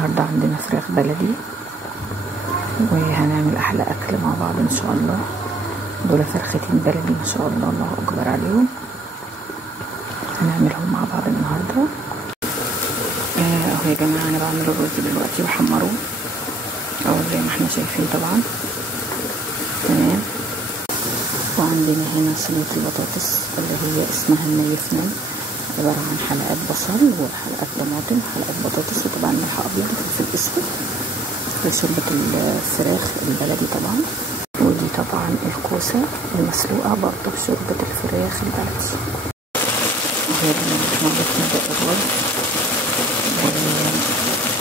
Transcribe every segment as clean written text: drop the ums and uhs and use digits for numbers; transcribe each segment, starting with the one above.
النهاردة عندنا فراخ بلدي وهنعمل احلى اكل مع بعض ان شاء الله. دول فرختين بلدي ما شاء الله، الله اكبر عليهم. هنعملهم مع بعض النهاردة. اهو يا جماعة انا بعمل الرز دلوقتي بحمره اهو زي ما احنا شايفين طبعا. تمام. وعندنا هنا صينية البطاطس اللي هي اسمها النيفنان، عبارة عن حلقات بصل وحلقات طماطم وحلقات بطاطس وطبعا ملح ابيض وفلفل اسود وشوربة الفراخ البلدي طبعا. ودي طبعا الكوسة المسلوقة برضه بشوربة الفراخ البلدي. وهي نبدأ الرز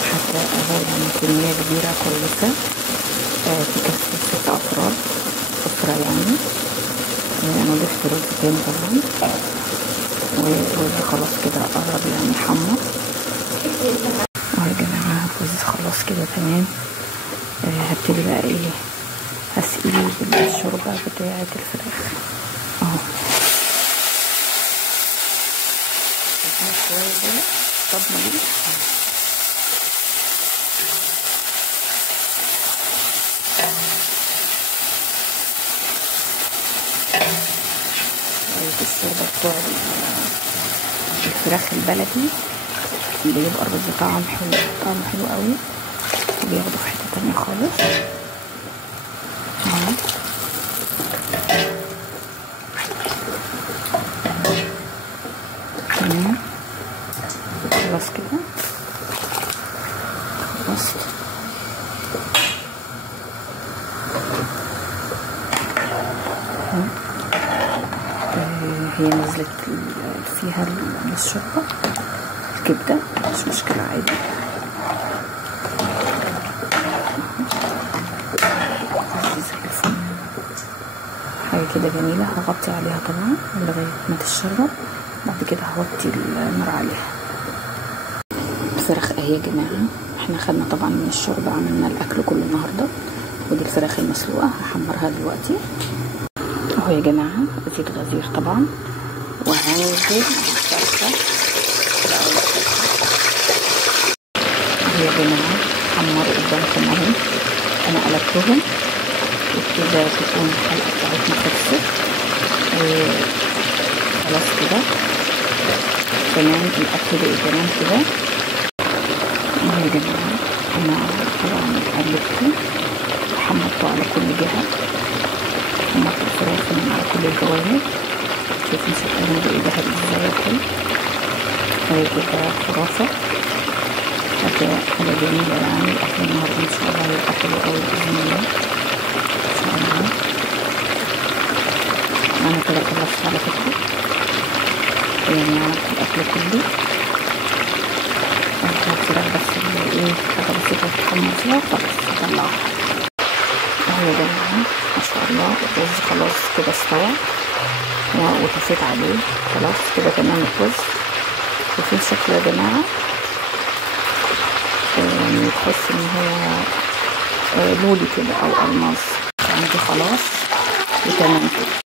حتى يعني كمية كبيرة كويسة تكفي 6 أفراد أسرة يعني. أنا ضفت رز تاني طبعا والرز خلاص كده قرب يعني يحمر. اهو يا جماعة الرز خلاص كده تمام. هبتدي بقى ايه هسقيه بالشوربة بتاعة الفراخ اهو. شوية كده الصدمة دي شوية الشوربة بتوع الفراخ البلدي بيبقى الرز طعم حلو قوي وبياخده في حتة تانية خالص اهو. تمام خلاص كده خلصت. هي نزلت فيها الشوربة الكبدة مش مشكلة عادي. حاجة كده جميلة. هغطي عليها طبعا لغاية ما تتشرب، بعد كده هوطي النار عليها. الفراخ اهي يا جماعة احنا خدنا طبعا من الشوربة، عملنا الاكل كله النهاردة. ودي الفراخ المسلوقة هحمرها دلوقتي اهو يا جماعة. زيت غزير طبعا وهنزل الفرخة اهو يا جماعة. حمروا قدامكم اهو، انا قلبتهم وكده تكون الحلقة بتاعتنا خلصت خلاص كده. كمان الاكل بقى كمان كده اهو يا جماعة. انا طبعا قلبته وحمرته على كل جهة، حمرت الفراخ من على كل الجوانب. شوفوا شكلهم بقى ذهبي ازاي حلو اهي كده خرافة. حاجة جميلة يعني. الاكل النهاردة ان شاء الله هيبقى حلو اوي باذن الله ان شاء الله. انا كده خلصت على فكرة يعني عملت الاكل كله. الفراخ بس اللي ايه حاجة بسيطة تتحمر فيها خلاص هطلعها اهو يا جماعة. ما شاء الله الرز خلاص كده استوى وطفيت عليه خلاص كده تمام الرز. وفي شكل يا جماعة يعني تحس ان هو لولي كده او الماس عندي خلاص وتمام كده.